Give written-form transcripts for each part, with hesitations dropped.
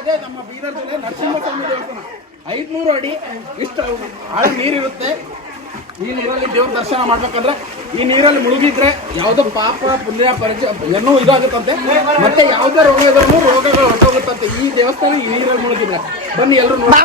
ಅದೇ ನಮ್ಮ ಬೀದರ್ ಜಿಲ್ಲೆ ನರಸಿಂಹಸ್ವಾಮಿ ದೇವಸ್ಥಾನ. 500 ಅಡಿ ಇಷ್ಟು ಆಳ ನೀರಿರುತ್ತೆ. ಈ ನೀರಲ್ಲಿ ದೇವ್ರ ದರ್ಶನ ಮಾಡ್ಬೇಕಂದ್ರೆ ಈ ನೀರಲ್ಲಿ ಮುಳುಗಿದ್ರೆ ಯಾವುದೋ ಪಾಪ ಪುಣ್ಯ ಪರಿಚಯ ಏನೋ ಇದಾಗುತ್ತಂತೆ. ಮತ್ತೆ ಯಾವುದೇ ರೋಗ ಇದ್ರೂ ರೋಗಗಳು ಹೊರಟೋಗುತ್ತಂತೆ ಈ ದೇವಸ್ಥಾನ ಈ ನೀರಲ್ಲಿ ಮುಳುಗಿದ್ರೆ. ಬನ್ನಿ ಎಲ್ಲರೂ ನೋಡಿ.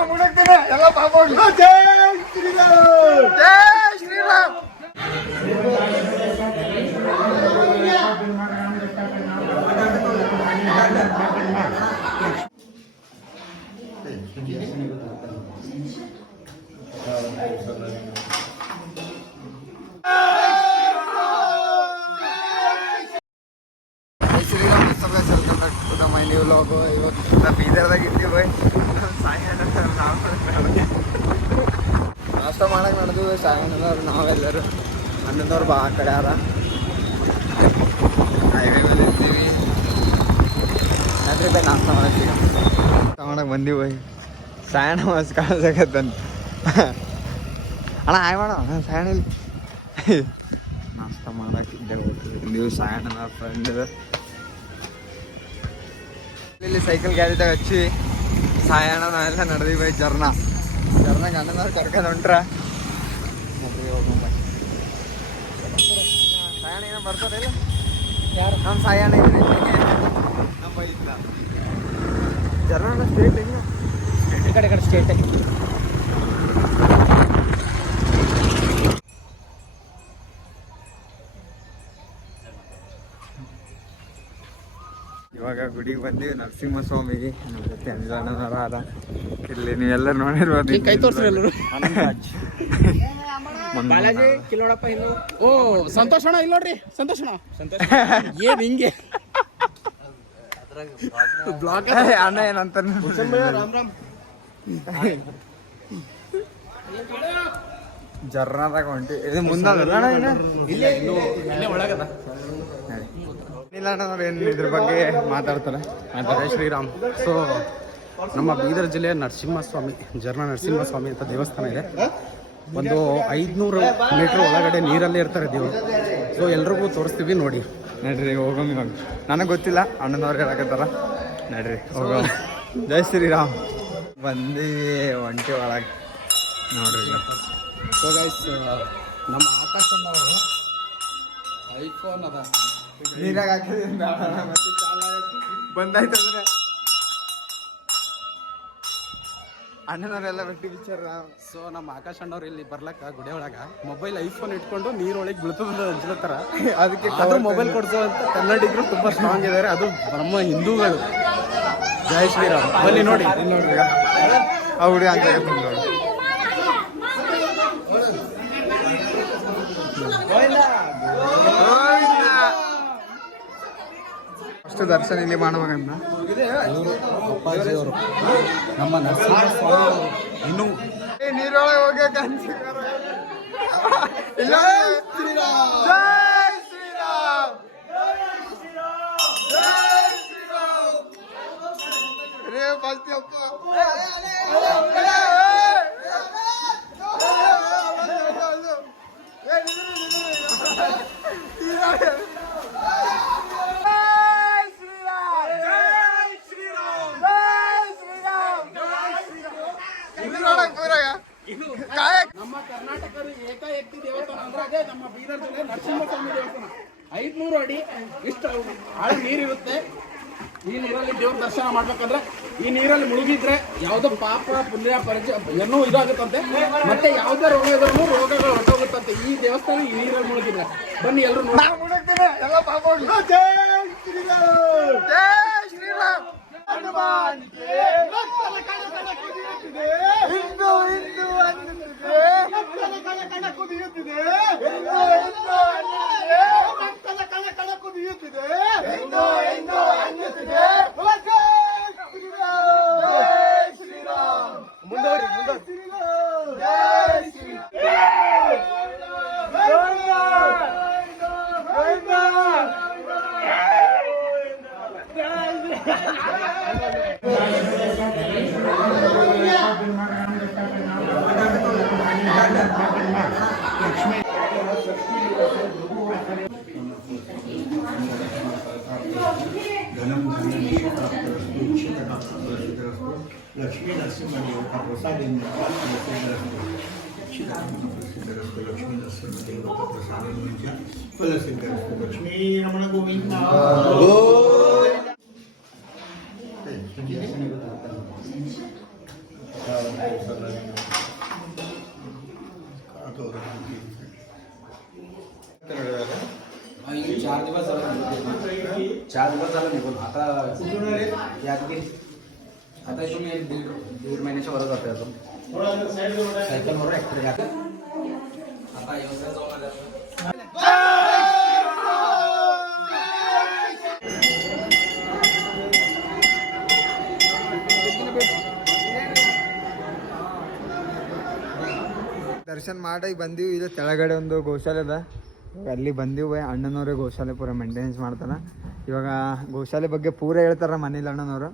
ಇವತ್ತು ಬೀದರ್ದಾಗ ಇದ್ದೀವಿ. ನಾಷ್ಟ ಮಾಡಕ್ಕೆ ನಡೆದ್ವಿ. ಸಾಯಣ್ಣನವ್ರು ನಾವೆಲ್ಲರೂ ಅಣ್ಣನವ್ರು ಬಾ ಆ ಕಡೆ ಯಾರ ಹೈವೇ ಮೇಲೆ ಇರ್ತೀವಿ. ಅದ್ರಿಂದ ನಾಷ್ಟ ಮಾಡಕ್ಕೆ ಬಂದೀವಿ. ಸಾಯಣ್ಣ ಮಸ್ತ್ ಕಾಣಿಸಕತ್ತಂತ ಅಣ್ಣ ಆಯ್ ಮಾಡೋ ಸಾಯಣ್ಣ ಇಲ್ಲಿ ನಾಷ್ಟ ಮಾಡಕ್ಕೆ ನೀವು ಸಾಯಣ್ಣ ಫ್ರೆಂಡ್ ಇಲ್ಲಿ ಸೈಕಲ್ ಗ್ಯಾರೇಜಾಗ ಹಚ್ಚಿ ಸಾಯಣ್ಣ ನಾವೆಲ್ಲ ನಡೆದಿ ಬೈ ಜರ್ನಾಗ ಅಣ್ಣನವ್ರು ಕರ್ಕೊಂಡು ಹೊಂಟ್ರ ನೋಡ್ರಿ ಹೋಗೋಣ. ಸಾಯಣ್ಣ ಏನೋ ಬರ್ತಾರಿಲ್ಲ ಯಾರು ನಮ್ಮ ಸಾಯಣ್ಣ ಇದ್ರಿ ನಮ್ಮ ಇಲ್ಲ ಜರ್ನ ಸ್ಟೇಟ್ ಹೆಂಗೆ ಈ ಕಡೆ ಸ್ಟೇಟ್ ಇವಾಗ ಗುಡಿಗೆ ಬಂದೀವಿ ನರಸಿಂಹಸ್ವಾಮಿಗೆ. ನಮ್ಮ ಜೊತೆ ಅಂಜಣ್ಣನವರ ಅದ ಇಲ್ಲಿ ನೀವೆಲ್ಲರೂ ನೋಡಿರ್ಬೋದು. ಕೈ ತೋರಿಸ್ರಿ ಎಲ್ಲರೂ. ಬಾಲಾಜಿ ಕಿಲೋಡಪ್ಪ ಇನ್ನು ಓ ಸಂತೋಷಣ ಇಲ್ಲಿ ನೋಡ್ರಿ. ಸಂತೋಷಣ ಏನ್ ಹಿಂಗೆ ಬ್ಲಾಗ್ ಅಣ್ಣ ಏನಂತ ರಾಮ್ ರಾಮ್ ಜರ್ನಾದಾಗ ಹೊಂಟಿ ಇದು ಮುಂದಲ್ಲ ಇಲ್ಲೇ ಒಳಗದ ಇಲ್ಲ ಅಣ್ಣವ್ರು ಏನು ಇದ್ರ ಬಗ್ಗೆ ಮಾತಾಡ್ತಾರೆ. ಜೈ ಶ್ರೀರಾಮ್. ಸೊ ನಮ್ಮ ಬೀದರ್ ಜಿಲ್ಲೆಯ ನರಸಿಂಹಸ್ವಾಮಿ ನರಸಿಂಹಸ್ವಾಮಿ ಅಂತ ದೇವಸ್ಥಾನ ಇದೆ. ಒಂದು 500 ಮೀಟ್ರ್ ಒಳಗಡೆ ನೀರಲ್ಲೇ ಇರ್ತಾರೆ ದೇವರು. ಸೊ ಎಲ್ರಿಗೂ ತೋರಿಸ್ತೀವಿ ನೋಡಿ. ನಡ್ರಿ ಹೋಗೋಣ ಇವಾಗ. ನನಗೆ ಗೊತ್ತಿಲ್ಲ, ಅಣ್ಣನವ್ರು ಹೇಳಕತ್ತಾರ. ನಡ್ರಿ ಹೋಗೋಣ. ಜೈ ಶ್ರೀರಾಮ್. ಬಂದು ಒಂಟಿ ಒಳಗೆ ನೋಡ್ರಿ. ಸೊ ಗೈಸ್ ನಮ್ಮ ಆಕಾಶ್ ಅವರು ಐಫೋನ್ ಅದ ನೀರಾಗ ಹಾಕಿದ್ರೆ ಬಂದಾಯ್ತಂದ್ರೆ ಅಣ್ಣನವರೆಲ್ಲ ಬಿಟ್ಟು ವಿಚಾರ. ಸೊ ನಮ್ಮ ಆಕಾಶ್ ಅಣ್ಣವ್ರು ಇಲ್ಲಿ ಬರ್ಲಕ್ಕ ಗುಡಿ ಒಳಗ ಮೊಬೈಲ್ ಐಫೋನ್ ಇಟ್ಕೊಂಡು ನೀರೊಳಗೆ ಬೀಳ್ತದ ಅಂಜ್ಲತ್ತಾರ. ಅದಕ್ಕೆ ಮೊಬೈಲ್ ಕೊಡ್ಸೋ ಅಂತ ಕನ್ನಡಿಗರು ತುಂಬಾ ಸ್ಟ್ರಾಂಗ್ ಇದ್ದಾರೆ. ಅದು ನಮ್ಮ ಹಿಂದೂಗಳು. ಜೈ ಶ್ರೀರಾಮ್. ಬನ್ನಿ ನೋಡಿ ನೋಡ್ರಿ ಹುಡಿ ಅಂತ ನೋಡಿ. ಅಷ್ಟು ದರ್ಶನ ಇಲ್ಲಿ ಮಾಡುವಾಗನ್ನ ಅಪ್ಪಾಜಿಯವರು ನಮ್ಮ ನರಸಿಂಹಸ್ವಾಮಿ ಇನ್ನೂ ನೀರೊಳಗೆ ಹೋಗಿ ರೇ ಬಸ್ತಿಯಪ್ಪ ನಮ್ಮ ಕರ್ನಾಟಕದ ಏಕಾಏಕಿ ದೇವಸ್ಥಾನ ಅಂದ್ರೆ ಅದೇ ನಮ್ಮ ಬೀದರ್ ಜಿಲ್ಲೆ ನರಸಿಂಹಸ್ವಾಮಿ ದೇವಸ್ಥಾನ. 500 ಅಡಿ ಇಷ್ಟು ಆಳ ನೀರಿರುತ್ತೆ. ಈ ನೀರಲ್ಲಿ ದೇವ್ರ ದರ್ಶನ ಮಾಡ್ಬೇಕಂದ್ರೆ ಈ ನೀರಲ್ಲಿ ಮುಳುಗಿದ್ರೆ ಯಾವುದೋ ಪಾಪ ಪುಣ್ಯ ಪರಿಚಯ ಏನೋ ಇದಾಗುತ್ತಂತೆ. ಮತ್ತೆ ಯಾವುದೇ ರೋಗ ಇದ್ರೂ ರೋಗಗಳು ಹೊರಟೋಗುತ್ತಂತೆ ಈ ದೇವಸ್ಥಾನ ಈ ನೀರಲ್ಲಿ ಮುಳುಗಿದ್ರೆ. ಬನ್ನಿ ಎಲ್ಲರೂ ನೋಡಿ. लक्ष्मी नरसिंहदेव का प्रसाद लक्ष्मी नरसिंहदेव का प्रसाद लक्ष्मी रमण गोविंद चार दिवस झालं निघून आता यादगिरी आता तुम्ही एक दीड महिन्याच्या वर जाते अजून सायकलवर ॲक्च्युली आता व्यवसाय जाऊन आला ದರ್ಶನ್ ಮಾಡಿ ಬಂದೀವಿ. ಇದು ಕೆಳಗಡೆ ಒಂದು ಗೋಶಾಲೆ ಅದ, ಅಲ್ಲಿ ಬಂದೀವಿ. ಅಣ್ಣನವರೇ ಗೋಶಾಲೆ ಪೂರ ಮೇಂಟೆನೆನ್ಸ್ ಮಾಡ್ತಾನೆ. ಇವಾಗ ಗೋಶಾಲೆ ಬಗ್ಗೆ ಪೂರ ಹೇಳ್ತಾರ ಮನೇಲಿ ಅಣ್ಣನವರು.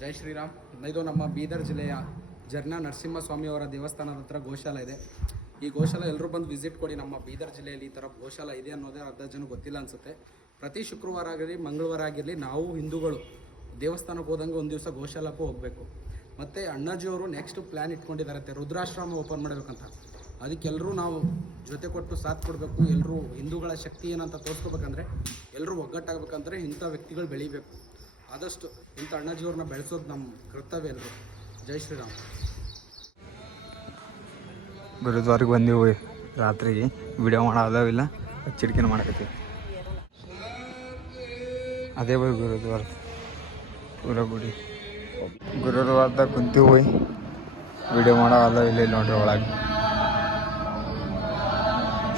ಜೈ ಶ್ರೀರಾಮ್. ಇದು ನಮ್ಮ ಬೀದರ್ ಜಿಲ್ಲೆಯ ಜರ್ನಾ ನರಸಿಂಹಸ್ವಾಮಿಯವರ ದೇವಸ್ಥಾನದ ಹತ್ರ ಗೋಶಾಲೆ ಇದೆ. ಈ ಗೋಶಾಲೆ ಎಲ್ಲರೂ ಬಂದು ವಿಸಿಟ್ ಕೊಡಿ. ನಮ್ಮ ಬೀದರ್ ಜಿಲ್ಲೆಯಲ್ಲಿ ಈ ಥರ ಗೋಶಾಲೆ ಇದೆ ಅನ್ನೋದೇ ಅರ್ಧ ಜನ ಗೊತ್ತಿಲ್ಲ ಅನಿಸುತ್ತೆ. ಪ್ರತಿ ಶುಕ್ರವಾರ ಆಗಿರಲಿ ಮಂಗಳವಾರ ಆಗಿರಲಿ ನಾವು ಹಿಂದೂಗಳು ದೇವಸ್ಥಾನಕ್ಕೆ ಹೋದಂಗೆ ಒಂದು ದಿವಸ ಗೋಶಾಲಕ್ಕೂ ಹೋಗಬೇಕು. ಮತ್ತು ಅಣ್ಣಾಜಿಯವರು ನೆಕ್ಸ್ಟ್ ಪ್ಲ್ಯಾನ್ ಇಟ್ಕೊಂಡಿದ್ದಾರಂತೆ, ರುದ್ರಾಶ್ರಮ ಓಪನ್ ಮಾಡಬೇಕಂತ. ಅದಕ್ಕೆಲ್ಲರೂ ನಾವು ಜೊತೆ ಕೊಟ್ಟು ಸಾಥ್ ಕೊಡಬೇಕು. ಎಲ್ಲರೂ ಹಿಂದೂಗಳ ಶಕ್ತಿ ಏನಂತ ತೋರಿಸ್ಕೋಬೇಕಂದ್ರೆ ಎಲ್ಲರೂ ಒಗ್ಗಟ್ಟಾಗಬೇಕಂದ್ರೆ ಇಂಥ ವ್ಯಕ್ತಿಗಳು ಬೆಳಿಬೇಕು. ಆದಷ್ಟು ಇಂಥ ಅಣ್ಣಾಜಿಯವ್ರನ್ನ ಬೆಳೆಸೋದು ನಮ್ಮ ಕರ್ತವ್ಯ ಎಲ್ಲರೂ. ಜೈ ಶ್ರೀರಾಮ್. ಗುರುದ್ವಾರಕ್ಕೆ ಬಂದೀವಿ ರಾತ್ರಿಗೆ. ವಿಡಿಯೋ ಮಾಡೋದಾವಿಲ್ಲ, ಚಿಡ್ಕಿನ ಮಾಡಕತ್ತೀವಿ. ಅದೇ ಬೈ ಗುರುದ್ವಾರ ಪೂರ ಗುಡಿ. ಗುರುದ್ವಾರದಾಗ ಕುಂತೀವಿ ಹೋಯ್ ವಿಡಿಯೋ ಮಾಡೋಲ್ಲ. ಇಲ್ಲ ನೋಡ್ರಿ ಒಳಗೆ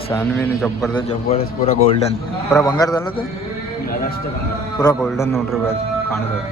ಶಾನ್ವಿನ ಜಬರ್ದಸ್ತ್ ಪೂರ ಗೋಲ್ಡನ್, ಪೂರ ಬಂಗಾರದಲ್ಲದು, ಪೂರ ಗೋಲ್ಡನ್ ನೋಡ್ರಿ ಕಾಣಿಸ್ತದೆ.